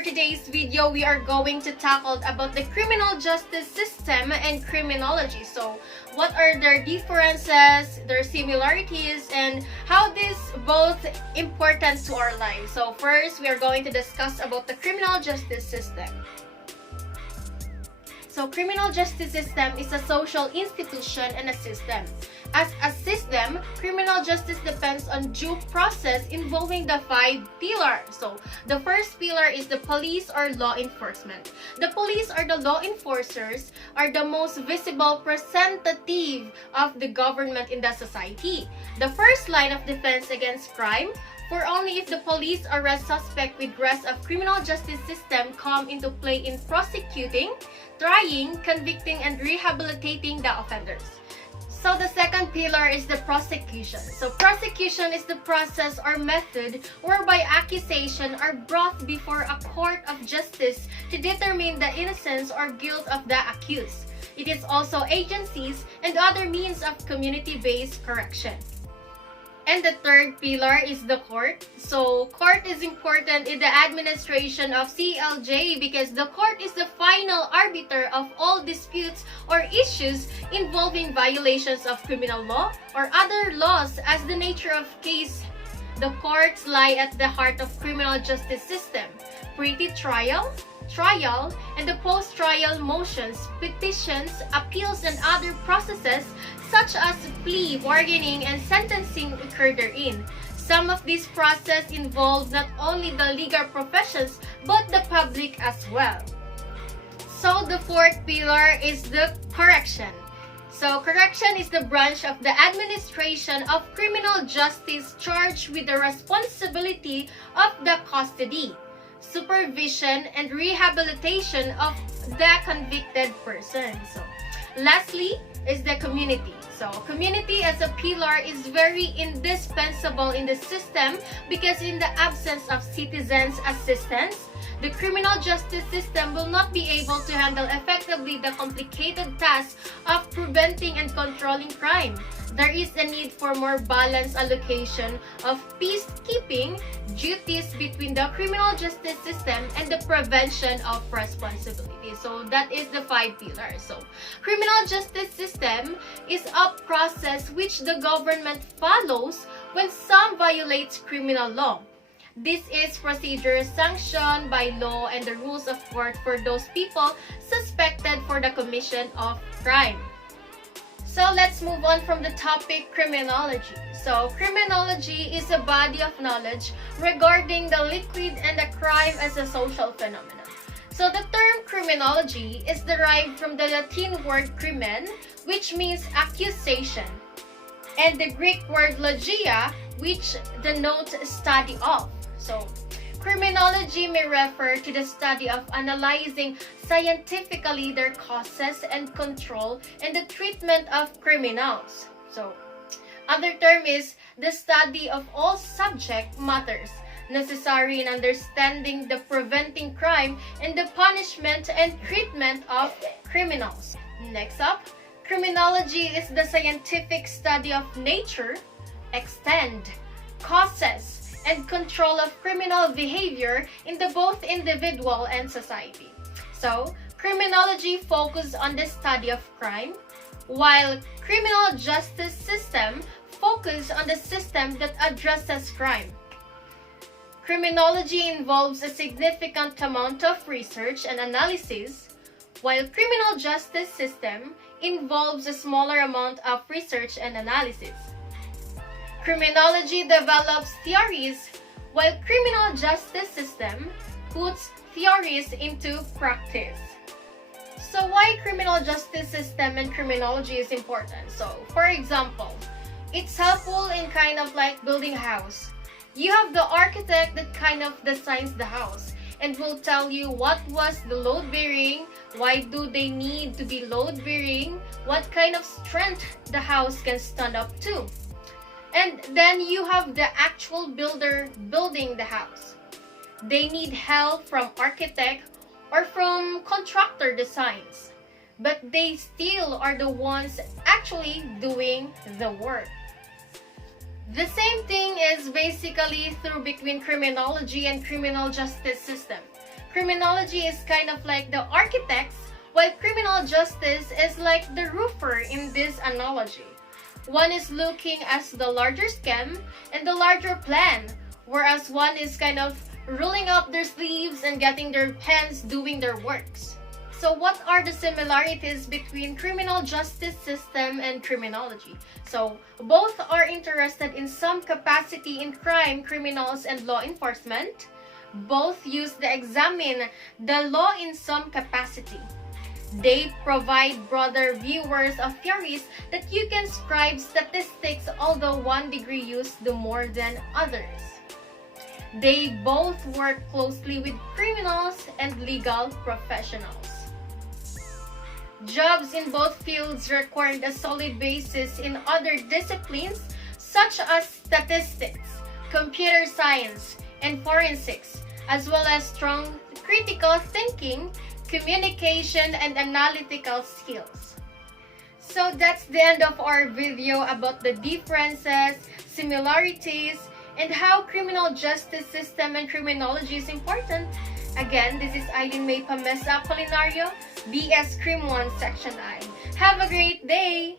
for today's video, we are going to tackle about the criminal justice system and criminology. So, what are their differences, their similarities, and how this both important to our lives. So, first, we are going to discuss about the criminal justice system. So, criminal justice system is a social institution and a system. As a system, criminal justice depends on due process involving the 5 pillars. So, the first pillar is the police or law enforcement. The police or the law enforcers are the most visible representative of the government in the society. The first line of defense against crime, for only if the police arrest suspect with rest of criminal justice system come into play in prosecuting, trying, convicting, and rehabilitating the offenders. So the second pillar is the prosecution. So prosecution is the process or method whereby accusations are brought before a court of justice to determine the innocence or guilt of the accused. It is also agencies and other means of community-based correction. And the third pillar is the court. So, court is important in the administration of CLJ because the court is the final arbiter of all disputes or issues involving violations of criminal law or other laws as the nature of case. The courts lie at the heart of criminal justice system. Pre-trial, trial, and the post-trial motions, petitions, appeals, and other processes such as plea, bargaining, and sentencing occur therein. Some of these processes involve not only the legal professions but the public as well. So the fourth pillar is the correction. So correction is the branch of the administration of criminal justice charged with the responsibility of the custody, supervision, and rehabilitation of the convicted person. So, lastly is the community. So, community as a pillar is very indispensable in the system because in the absence of citizens' assistance, the criminal justice system will not be able to handle effectively the complicated task of preventing and controlling crime. There is a need for more balanced allocation of peacekeeping duties between the criminal justice system and the prevention of responsibility. So that is the 5 pillars. So criminal justice system is a process which the government follows when some violates criminal law. This is procedure sanctioned by law and the rules of court for those people suspected for the commission of crime. So let's move on from the topic criminology. So criminology is a body of knowledge regarding the liquid and the crime as a social phenomenon. So the term criminology is derived from the Latin word crimen, which means accusation, and the Greek word logia, which denotes study of. So, criminology may refer to the study of analyzing scientifically their causes and control and the treatment of criminals. So, other term is the study of all subject matters necessary in understanding the preventing crime and the punishment and treatment of criminals. Next up, criminology is the scientific study of nature, extent, causes, and control of criminal behavior in the both individual and society. So, criminology focuses on the study of crime, while criminal justice system focuses on the system that addresses crime. Criminology involves a significant amount of research and analysis, while criminal justice system involves a smaller amount of research and analysis. Criminology develops theories, while criminal justice system puts theories into practice. So why criminal justice system and criminology is important? So, for example, it's helpful in kind of like building a house. You have the architect that kind of designs the house and will tell you what was the load bearing, why do they need to be load bearing, what kind of strength the house can stand up to. And then you have the actual builder building the house. They need help from architect or from contractor designs, but they still are the ones actually doing the work. The same thing is basically through between criminology and criminal justice system. criminology is kind of like the architects, while criminal justice is like the roofer in this analogy. One is looking at the larger scheme and the larger plan, whereas one is kind of rolling up their sleeves and getting their hands doing their works. So what are the similarities between criminal justice system and criminology? So both are interested in some capacity in crime, criminals, and law enforcement. Both use the examine the law in some capacity. They provide broader viewers of theories that you can scribe statistics, although one degree used the more than others. They both work closely with criminals and legal professionals. Jobs in both fields required a solid basis in other disciplines such as statistics, computer science, and forensics, as well as strong critical thinking, communication, and analytical skills. So that's the end of our video about the differences, similarities, and how criminal justice system and criminology is important. Again, this is Eileen May Pamesa Apolinario, BS Crim 1 Section I. Have a great day!